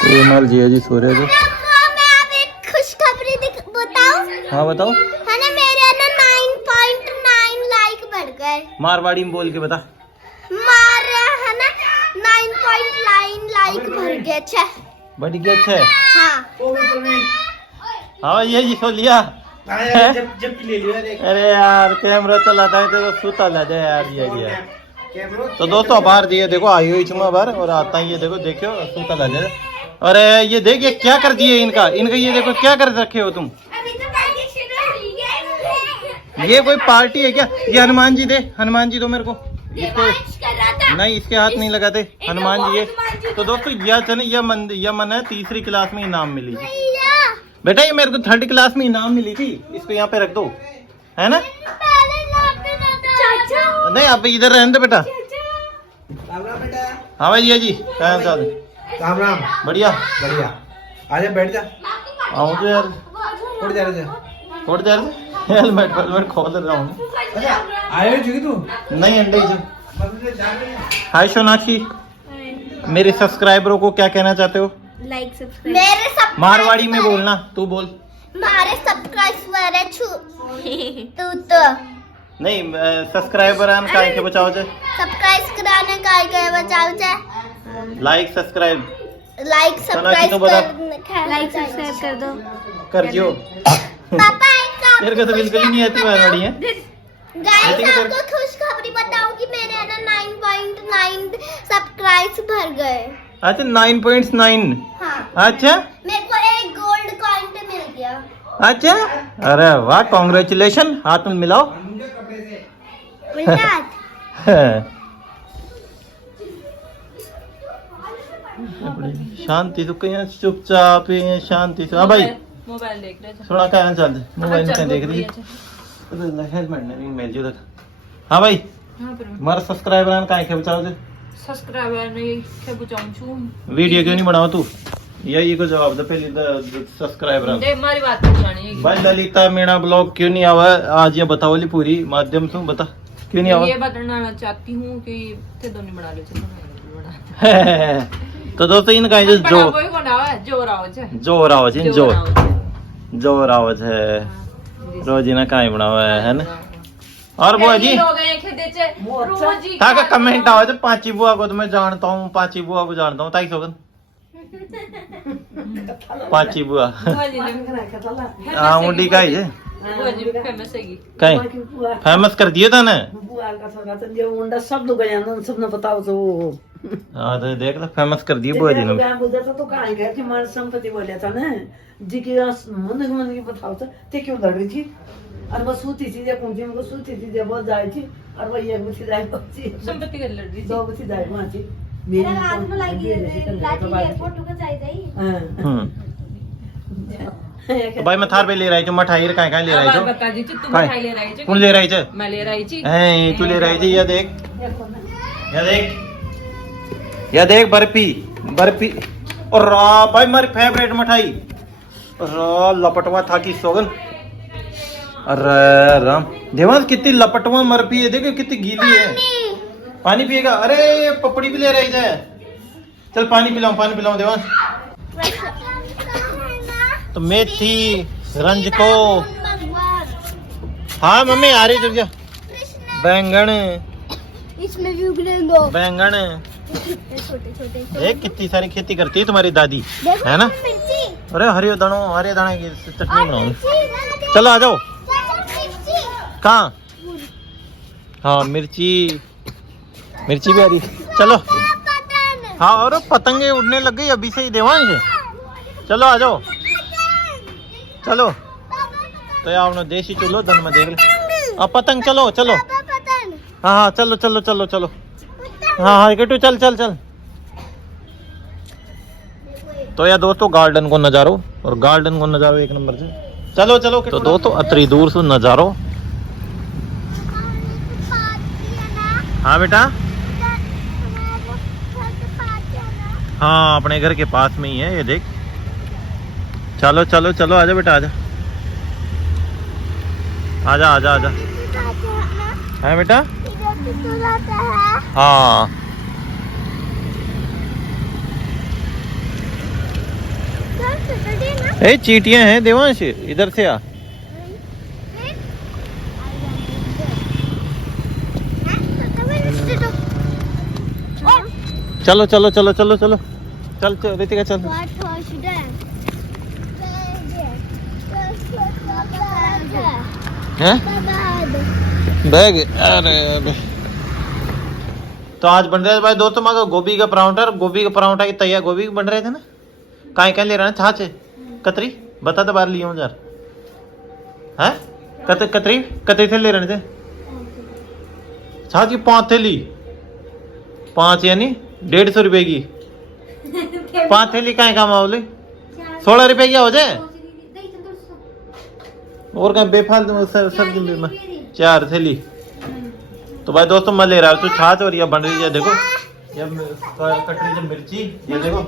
ये हमारे जिया जी सो रहे थे। मैं अब एक खुशखबरी बताऊं? हाँ बताओ। है ना, मेरे ना 9.9 लाइक बढ़ गए। मारवाड़ी में बोल के बता। मारे है ना 9.9 लाइक बढ़ गए। अच्छा बढ़ गया। अच्छा हाँ। हाँ ये जी सो लिया। जब ले लिया देख। अरे यार कैमरा चलाता है तो सूता ला जाए यार ये। तो दोस्तों बाहर दिए देखो आई हुई चुमा बाहर और आता ही ये देखो देखियो सूता ला जाए। अरे ये देख ये क्या कर दिए इनका ये देखो क्या कर रखे हो तुम। अभी तो पार्टी शुरू हुई है। ये कोई पार्टी है क्या? ये हनुमान जी दे, हनुमान जी दो मेरे को। रिवाइज कर रहा था। नहीं इसके हाथ नहीं लगाते हनुमान जी ये। तो दोस्तों यह मन है तीसरी क्लास में इनाम मिली थी भैया, बेटा। ये मेरे को 3rd क्लास में इनाम मिली थी। इसको यहाँ पे रख दो है ना। पहले लाते ना चाचा। नहीं अब इधर रहने दो बेटा। राम राम बेटा। हाँ भैया जी क्या हाल चाल? राम राम। बढ़िया बढ़िया। आजा बैठ जा। आऊँ तो यार उठ जा रहे थोड़ी देर से हेलमेट खोल रहा हूँ। आए हो चुकी तू? नहीं अंडे जी। मतलब जा रही है। हाय सोनाक्षी, मेरे सब्सक्राइबरों को क्या कहना चाहते हो? Like subscribe. मेरे सब मारवाड़ी में बोलना, तू बोल। मारे सब्सक्राइबर है तू तो नहीं सब्सक्राइबर आन काय के बचाओ जे सब्सक्राइब कराने का के बचाओ चाहे लाइक सब्सक्राइब लाइक सोनाक्षी तो सब्सक्राइब लाइक सब्सक्राइब कर दो। कर दियो। पापा एक काम तेरे को तो बिल्कुल ही नहीं आती मारवाड़ी है। गाइस ठीक है, आपको खुशखबरी बताऊं कि मेरे ना 9.9 सब्सक्राइब्स भर गए। अच्छा 9.9। हाँ, अच्छा मेरे को एक गोल्ड कॉइन मिल गया। अच्छा अरे वाह कॉन्ग्रेचुलेशन। हाथ में मिलाओ। गुजरात शांति से कहीं चुपचाप शांति से। हाँ भाई मोबाइल देख रहे थे। थोड़ा क्या चल मोबाइल में क्या देख रही है? हेलमेट नहीं मेल जो तक। हाँ भाई हाँ पर मारा सब्सक्राइबर आन काय के बचाओ जे सब्सक्राइबर ने के बुचाऊं छु वीडियो क्यों नहीं बनाओ तू? यही को जवाब दे पहले सब्सक्राइबर। दे मारी बात नहीं जानी भाई ललिता मीणा ब्लॉग क्यों नहीं आवा आज? ये बताओ ली पूरी माध्यम से बता क्यों नहीं आवा? ये बताना चाहती हूँ कि थे दोनों बना ले चलो तो दोस्तों इनका जो कोई को ना है जोर आवाज है जोर आवाज है जोर आवाज है रोज इना काई बनावा है ना। और बुआ जी लोग हैं खेते चे रोज ही ताका कमेंट आवा जे पांची बुआ को तो मैं जानता हूँ, पांची बुआ को जानता हूँ ताई सोगन पांची बुआ हाँ मुंडी काई जे फेमस है काई फेमस कर दिया था ना। सब लोग सबने बताओ तो हाँ तो देख लो फेमस कर दिया बुआ जी ने। बोलता था तो कहाँ गया कि हमारी संपत्ति बोला था ना जी की मन की बताओ तो ते क्यों लड़ रही थी और वो सूती थी या कौन थी मुझको सूती थी जब बहुत जाए थी और वो ये मुझे जाए थी संपत्ति कर लड़ रही थी दो बच्ची जाए वहाँ थी मेरा आज में लगी एयरपोर्ट को चाहिए। तो भाई मैं थार पे ले रही हूँ मठाई रे काय काय ले रही हूँ? बता दी तू मिठाई ले रही कौन ले रही है? मैं ले रही थी हैं तू ले रही थी। ये देख ये देख बर्फी और रा भाई मेरी फेवरेट मिठाई रा लपटवा था की सोगन। अरे राम देवांश कितनी लपटवा मरपी है देखो कितनी गीली है। पानी पिएगा? अरे पपड़ी भी ले रही है। चल पानी पिलाऊं देवांश। तो मेथी रंजको हाँ मम्मी आ रही चल जा। बैंगन इसमें भी उगने दो बैंगन छोटे एक कितनी सारी खेती करती है तुम्हारी दादी है ना। मिर्ची अरे हरे दाने की चटनी बनाओ। चलो आ जाओ। कहाँ? हाँ मिर्ची भी आ रही। चलो हाँ और पतंगे उड़ने लग गई अभी से ही देवांश। चलो आ जाओ चलो। तो यार देसी चूल्हो धन में देख ले। अब पतंग चलो हाँ चलो हाँ केटू चल तो यार दोस्तों गार्डन को नजारो एक नंबर से। चलो तो दोस्तों अतरी दूर से नजारो। हाँ बेटा हाँ अपने घर के पास में ही है ये देख। चलो आजा बेटा आजा है बेटा। हाँ ए चीटियां हैं देवांश, इधर से आ। चलो चलो चलो चलो चलो चल चल रितिका चल। हैं बैग, अरे तो आज बन रहा है भाई दोस्तों माँ गोभी का परांठा, और गोभी का परांठा की तैयार गोभी के बन रहे थे ना। काहे क्या ले रहा है छाछ कतरी बता तो बाहर लिया हूँ यार। है कतरी कतरी थे ले रहे थे छाछ की 5 थैली, 5 यानी 150 रुपए की 5 थैली काहे काम आवले 16 रुपए की हो जाए। और कहीं बेफालतू सब्जी में 4 थैली। तो भाई दोस्तों मैं ले रहा हूँ तो छाछ और ये बन रही है देखो, ये कटरी जो मिर्ची, ये देखो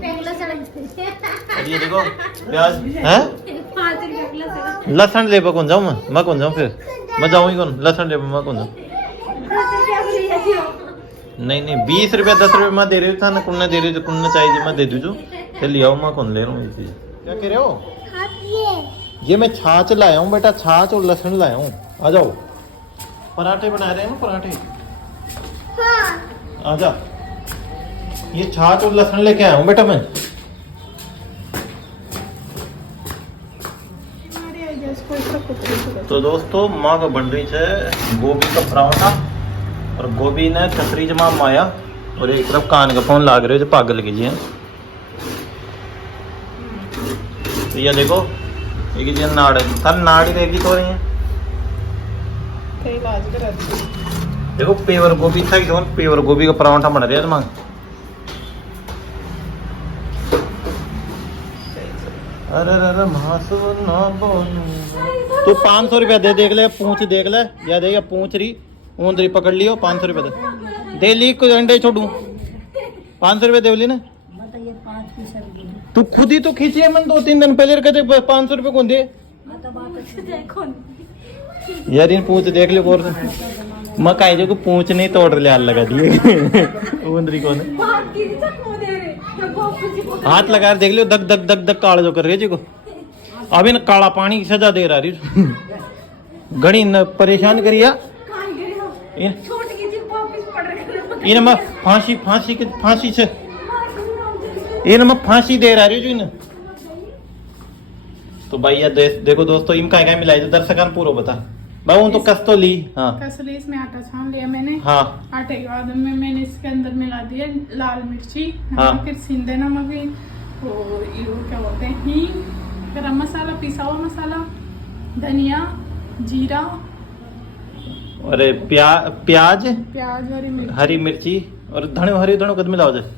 और ये देखो प्याज है। लहसुन ले कौन जाऊँ मैं कौन जाऊँ, फिर मैं जाऊँ ही कौन, लहसुन ले मैं कौन जाऊँ। नहीं 20 रुपया 10 रुपये मैं दे रही था ना, कुन्ना दे रही थी, कुन्ना चाहिए मैं दे दूँ फिर लिया हूँ मैं कौन ले रहा हूँ। क्या कह रहे हो? ये मैं छाछ लाया हूँ बेटा, छाछ और लहसुन लाया हूँ। आ जाओ पराठे बना रहे हैं ना पराठे। हाँ। आजा, ये छाछ और लहसुन लेके आया हूँ बेटा मैं। तो दोस्तों माँ को बन रही है गोभी का पराठा, और गोभी ने कतरी जमा माया, और एक तरफ कान का फोन लाग रहे हो जो पागल कीजिए। तो ये देखो ये नाड़ सर नाड़ ही रहेगी तो रही है। देखो पेवर गोभी था, पेवर गोभी का पराठा बन रहा है माँ। अरे अरे तू 500 रुपया दे, देख ले पूछ देख ले, या दे या पूछ रही ऊंदरी पकड़ लियो 500 रुपया दे ली, कोई अंडे छोड़ू 500 रुपया दे ली ना। तू खुद ही तो खींची है मन 2-3 दिन पहले कहते 500 रुपये कौन दे यार। इन पूछ देख लो और मैं कहीं जो पूछ नहीं तोड़ ले लगा दिए ऊंदरी कौन हाथ लगा देख लो, दक दक दक दक काला जो कर रही है जी को। अभी न काला पानी की सजा दे रही घड़ी न परेशान करिया इन मैं फांसी से इन मैं फांसी दे रही हूँ इन। तो भाई यार देखो दोस्तों इनका क्या मिलाई तो दर्शकान पूरा बता भाई तो कस तो ली। हाँ कसली इसमें आटा छान लिया मैंने। हाँ आटे के बाद में मैंने इसके अंदर मिला दिया लाल मिर्ची, हाँ। फिर सींधे नमक, और ये क्या बोलते हैं हींग, गरम मसाला, पिसा हुआ मसाला, धनिया, जीरा, अरे प्याज हरी मिर्ची और हरी धणो कद मिलाओ जाए।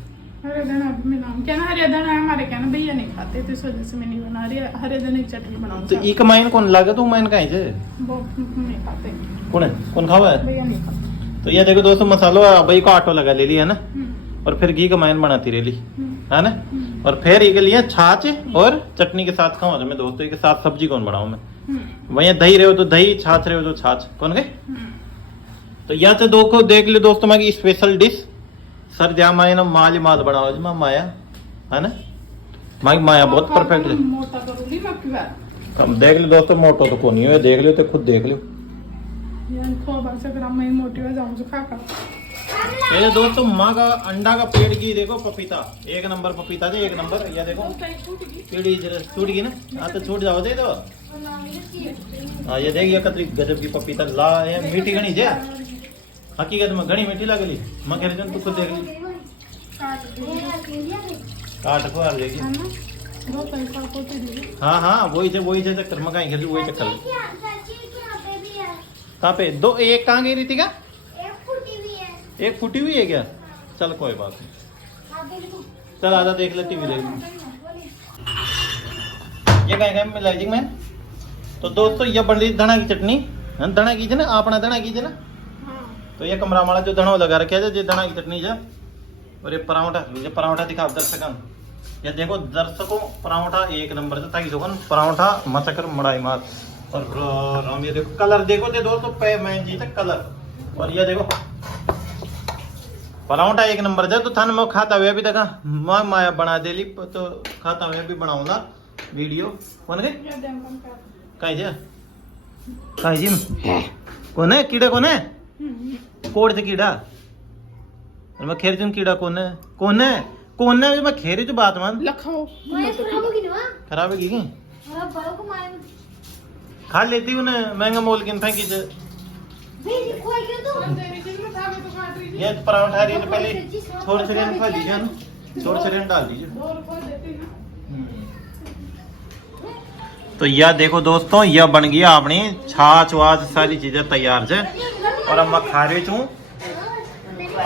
हरे धना मिलाऊं क्या ना, हरे धना हमारे क्या ना भैया नहीं खाते तो इस वजह से मैं नहीं बना रही, हरे धने की चटनी बनाऊं। तो एक माइन कौन लागे तो माइन कहीं से वो नहीं खाते, कौन खावा है भैया नहीं खाते। तो ये देखो दोस्तों मसालो भाई को आटो लगा ले लिया है ना, और फिर घी का माइन बनाती रह ली है ना, और फिर ये लिया छाछ और चटनी के साथ खाऊं मैं दोस्तों के साथ सब्जी कौन बनाऊं मैं। वही दही रहे हो तो दही, छाछ रहे हो तो छाछ कौन गए। तो यहाँ से दो को देख ले दोस्तों मैं स्पेशल डिश सर जहाँ माया ना माल माल बनाओ जी माया है ना, माया बहुत परफेक्ट है। मोटा करूंगी मैं आपकी बात। अब देख लो दोस्तों मोटो तो कौन है, देख लो तो खुद देख लो। मोटी हो जाऊँ जो खा ये दोस्तों माँ का अंडा का पेड़ की देखो पपीता, 1 नंबर पपीता थे 1 नंबर। ये देखो पेड़ी छूट गई ना, हाँ तो छूट जाओ दे दो। हाँ ये देख ये कतरी गजब की पपीता ला है, मीठी घनी जे हकीकत में घनी मीठी लगली। मैं कह रही तू खुद देख ली काट को हार लेगी। हाँ हाँ वही से चक्कर में कहीं खेल वही चक्कर कहाँ पे दो, एक कहाँ गई रीति का एक फूटी हुई है क्या। चल कोई बात नहीं, चल आजा देख ले टीवी देख ये कहीं मिलाई मैं। तो दोस्तों ये बन रही धना की चटनी, धना कीजिए ना अपना धना कीजिए ना। तो ये कमरा वाला जो धना लगा रखे है जो धना की चटनी है, और ये पराठा दिखा दर्शकों। ये देखो दर्शकों पराठा 1 नंबर से ताकि जो पराठा मचकर मड़ाई मार। और ये देखो कलर देखो दे दोस्तों पे मैं जी कलर। और ये देखो पराठा 1 नंबर है। तो थान मैं खाता हुआ भी देखा माया बना दे ली तो खाता हुआ भी बनाऊंगा। वीडियो कौन गए या देम कम कर कहीं जा कहीं जी कौन है कीड़ा कौन है कोड़ से कीड़ा और मैं खेर कीड़ा कौन है मैं खेरे जो बात मान लखाओ खराब होगी ना खराब है की खराब बड़ों को मार खा लेती हूँ ना महंगा मोल किन फेंकी च भाई कोई क्यों तो तेरी चीज में था तो काट रही ये पराठा रही है पहले थोड़े से खा दीजिए ना थोड़े से डाल दीजिए 2 रुपए देती है तो यह देखो दोस्तों यह बन गया अपनी छाछ वाछ सारी चीजें तैयार है और अब मैं खा रही हूँ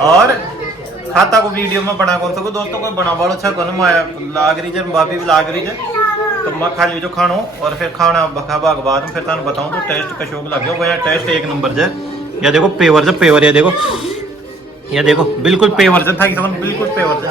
और खाता को वीडियो में बना कौन सको दोस्तों को बना वालो अच्छा कौन मैं लाग रही है भाभी भी लाग रही है तो मैं खा ली जो खानो और फिर खाना बखा भाग बाद में फिर तुम बताऊं तो टेस्ट का शौक लग गया टेस्ट एक नंबर है या देखो पेवर ये देखो बिल्कुल पेवर से था बिल्कुल पेवर से